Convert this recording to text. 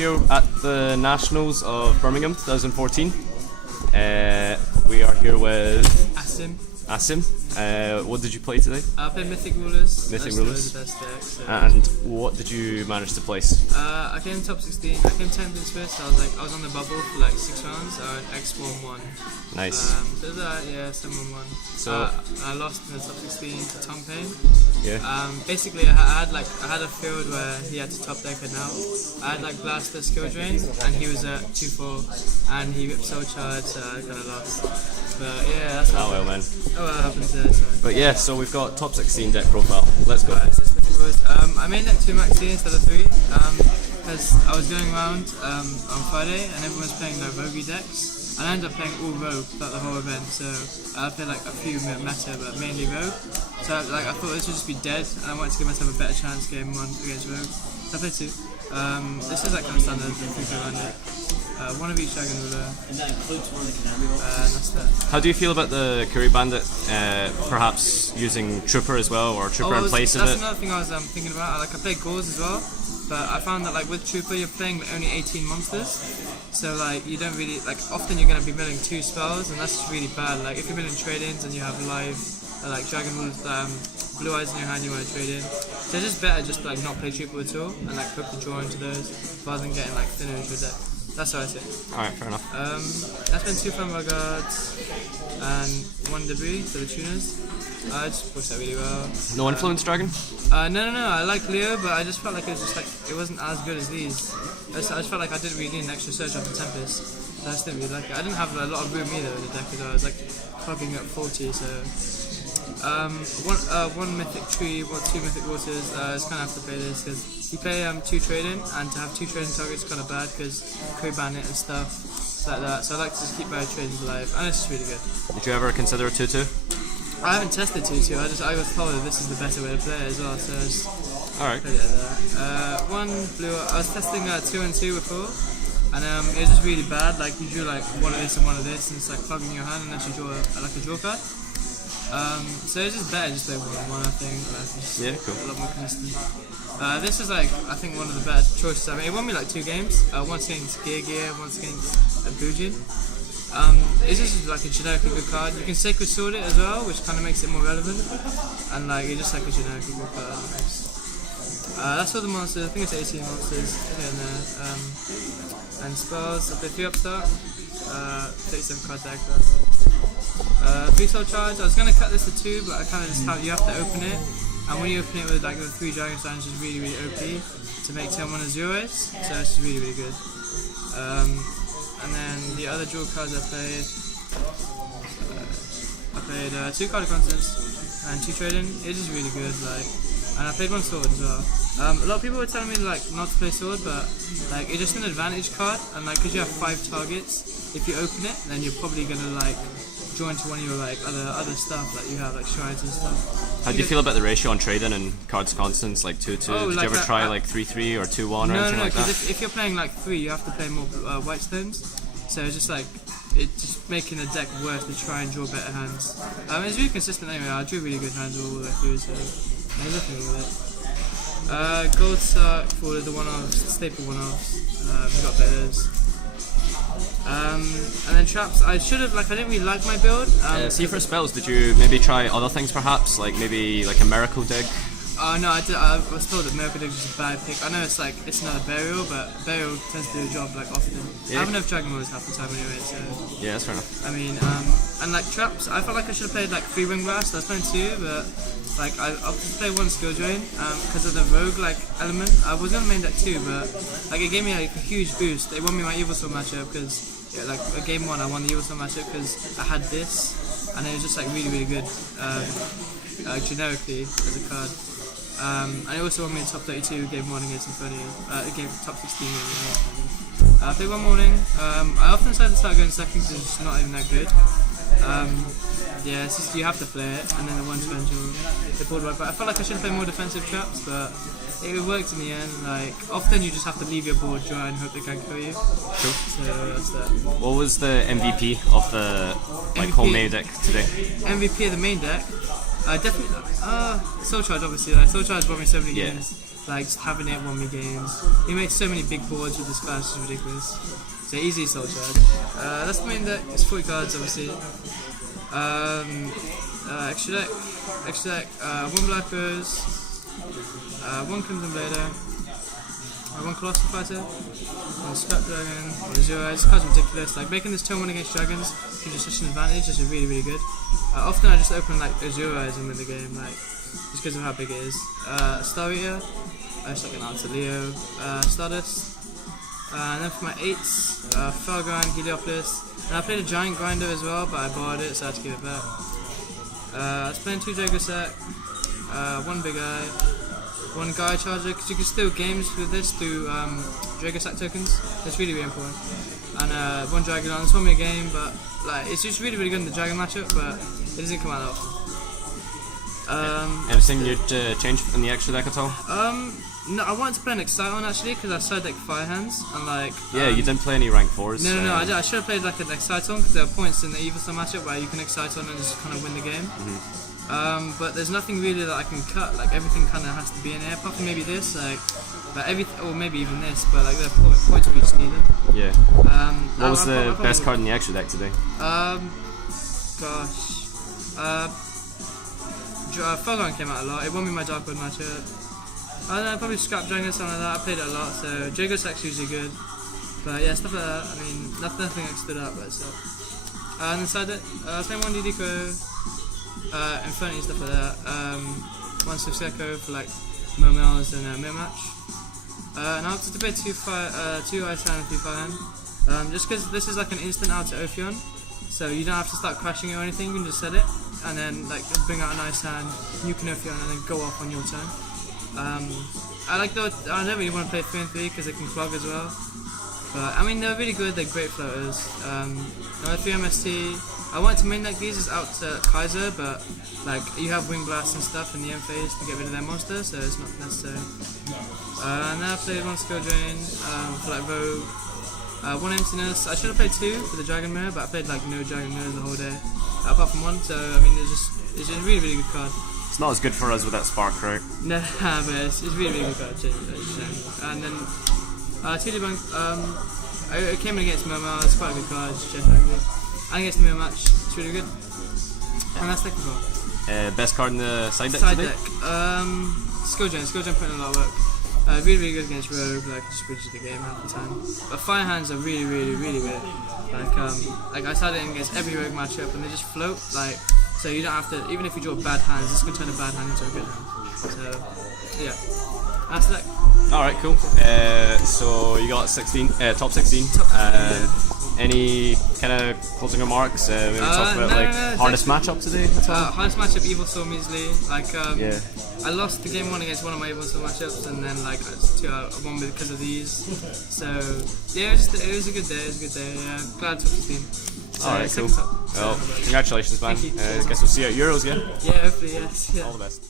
here at the Nationals of Birmingham 2014. We are here with Aasim. What did you play today? I played Mythic Rulers. Mythic Rulers. The best deck, so. And what did you manage to place? I came top 16. I came 10th in Swiss. I was on the bubble for like 6 rounds. I went X1-1. Nice. So it was 7-1-1. So I lost in the top 16 to Tom Payne. Yeah. Basically, I had a field where he had to top deck it now. I had like Blaster Skill Drain, and he was at 2-4, and he whipped Soul Charge, so I kind of lost. But yeah, that's what well, man. Oh, well, happened there. So. But yeah, so we've got top 16 deck profile. Let's go. Right, so I made deck 2 maxi instead of 3 because I was going around on Friday and everyone was playing like rogue decks. And I ended up playing all rogue throughout the whole event, so I played like a few meta, but mainly rogue. So I thought this would just be dead, and I wanted to give myself a better chance game 1 against rogue. So I played 2. This is like kind of standard around it. One of each dragon ruler. And that includes one of the Canary rolls. And that's that. How do you feel about the Curry Bandit perhaps using Trooper as well, or Trooper in place of it? That's another thing I was thinking about. I played Gauls as well, but I found that like with Trooper you're playing with only 18 monsters. So like you don't really, like often you're going to be milling 2 spells, and that's just really bad. Like if you're milling trade-ins and you have live like Dragon Rules, Blue Eyes in your hand, you want to trade in. So it's just better just like not play Trooper at all and like hope to draw into those rather than getting like thinner into your deck. That's how I see it. Alright, fair enough. I spent 2 Flamboy Guards and 1 Debris for the tuners. I just pushed that really well. No Influence Dragon? No. I like Leo, but I just felt like it was just like it wasn't as good as these. I just felt like I didn't really need an extra search after Tempest. So I just didn't really like it. I didn't have a lot of room either in the deck as well. I was like clogging up 40, so one Mythic Tree, 2 Mythic Waters. I just kind of have to play this because you play 2 trading, and to have 2 trading targets is kind of bad because Curry Bandit and stuff like that. So I like to just keep my trading alive, and it's just really good. Did you ever consider a 2-2? I haven't tested 2-2. I was told that this is the better way to play it as well. So I just Alright. played it like that. 1 blue. I was testing 2 and 2 before. And it was just really bad. Like you drew like one of this and one of this, and it's like plugging your hand, and then you draw like a draw card. So it's just better just play 1-1. I think. Yeah, cool. A lot more consistent. This is like I think one of the better choices. I mean, it won me like 2 games. Once against Gear, once against Bujin. It's just like a generically good card. You can Sacred Sword it as well, which kind of makes it more relevant. And like it's just like a generically good card. That's all the monsters. I think it's 18 monsters here and there. And spells. I play 3 upstart. 37 card deck. 3 soul charge. I was gonna cut this to 2, but I kind of just you have to open it. And when you open it with like the 3 dragon stands, it's really OP to make turn 1 a 0s. So it's just really good. And then the other draw cards I played 2 card constants and 2 trading. It is really good. And I played 1 sword as well. A lot of people were telling me like not to play sword, but like it's just an advantage card, and like because you have 5 targets, if you open it, then you're probably gonna like draw into one of your like other stuff that you have like shrines and stuff. How do you feel about the ratio on trading and cards constants like 2-2? Did you ever try like 3-3 or 2-1 or anything like that? No, because if you're playing like 3, you have to play more white stones. So it's just like it's just making the deck worse to try and draw better hands. It's really consistent anyway. I drew really good hands all the way through, so there's nothing wrong with it. Gold Suck for the one-offs, staple one-offs. We got betters. And then traps. I didn't really like my build. See, for spells, did you maybe try other things perhaps? Like maybe like a Miracle Dig? No, I was told that Miracle Dig was a bad pick. I know it's another burial, but burial tends to do a job like often. Yeah. I have enough dragon rolls half the time anyway, so. Yeah, that's fair enough. I mean, and like traps, I felt like I should have played like 3 ring blast. I was playing 2, but like I opted to play 1 skill drain because of the rogue like element. I was gonna main deck 2, but like it gave me like a huge boost. It won me my evil soul matchup because like a game 1 I won the evil soul matchup because I had this, and it was just like really good generically as a card. And it also won me in top 32 game 1 against Inferno, top 16 game. I played 1 morning. I often decide to start going second because it's not even that good. Yeah, it's just you have to play it, and then the 1 special, they pulled right. But I felt like I should have played more defensive traps, but it worked in the end. Like often you just have to leave your board dry and hope they can't kill you. Cool. So that's that. What was the MVP of the whole main deck today? MVP of the main deck? Definitely Soul Charge, obviously. Like, Soul Charge won me so many games. like just having it won me games. He makes so many big boards with this class, it's ridiculous. So easy soul charge. That's the main deck. It's 40 cards, obviously. Extra deck. One Black Rose, one Crimson Blader, one Colossal Fighter, one Scrap Dragon, one Azura. This card's ridiculous. Like making this turn 1 against dragons gives you such an advantage. It's really, really good. Often I just open like Azura and win the game, like just because of how big it is. Star Eater, it's like an answer Leo, Stardust. And then for my 8s, FarfaYGO and Heliopolis. And I played a Giant Grinder as well, but I borrowed it, so I had to give it back. I was playing 2 Drago Sack, 1 Big Eye, 1 Gaia Charger, because you can steal games with this through Drago Sack tokens. It's really, really important. And 1 Dragon. This won me a game, but like it's just really, really good in the Dragon matchup, but it doesn't come out that often. Anything you'd change in the extra deck at all? No, I wanted to play an Exciton actually because I side deck Fire Hands and like. Yeah, you didn't play any rank 4s. No, I should have played like an Exciton because there are points in the Evil Star matchup where you can Exciton and just kind of win the game. But there's nothing really that I can cut. Like everything kind of has to be in here, apart from maybe this, like or maybe even this. But like there are points where you just need them. Yeah. What was the best card in the extra deck today? FarfaYGO came out a lot. It won me my Dark World matchup. I don't know, probably Scrap Dragon, something like that. I played it a lot, so Drago Sack's usually good. But yeah, stuff like that. I mean, nothing like stood out, but stuff. And inside it, I was playing 1 DDCO, Infinity, stuff like that. 1 Sivseko for like Momels and Mirror Match. And I have to play 2 Ice Hand and 3 Fire Hand. Just because this is like an instant out to Ophion, so you don't have to start crashing it or anything, you can just set it, and then like bring out an Ice Hand, you can Ophion, and then go off on your turn. I don't really want to play 3 and 3 because they can clog as well. But I mean, they're really good, they're great floaters. 3 MST. I wanted to main deck these as out to Kaiser, but like you have Wing Blast and stuff in the end phase to get rid of their monster, so it's not necessary. And then I played 1 Skill Drain for like Rogue, 1 Emptiness. I should have played 2 for the Dragon Mirror, but I played like no Dragon Mirror the whole day, apart from 1. So I mean, it's just a really, really good card. It's not as good for us with that Spark, right? No, but it's really, really good card. And then 2 Debunk. I came in against Momo. It's quite a good card. And against the mirror match, it's really good. And that's technical. Best card in the side deck today? Skillgen putting in a lot of work. Really, really good against Rogue, like just bridges the game half the time. But Fire Hands are really, really, really good. Like I started in against every Rogue matchup and they just float, like, so you don't have to, even if you draw bad hands, this can turn a bad hand into a good hand. So, yeah. That's the deck. Alright, cool. So you got 16, top 16. Any kind of closing remarks? Maybe talk about hardest matchup today? Hardest matchup, Evil Soul measly. I lost the game 1 against one of my Evil Soul matchups, and then like I won because of these. So yeah, it was a good day. Yeah, glad to the team. Alright, cool. Well, congratulations, man. Thank you. I guess we'll see you at Euros, yeah? Yeah, hopefully, yes. Yeah. All the best.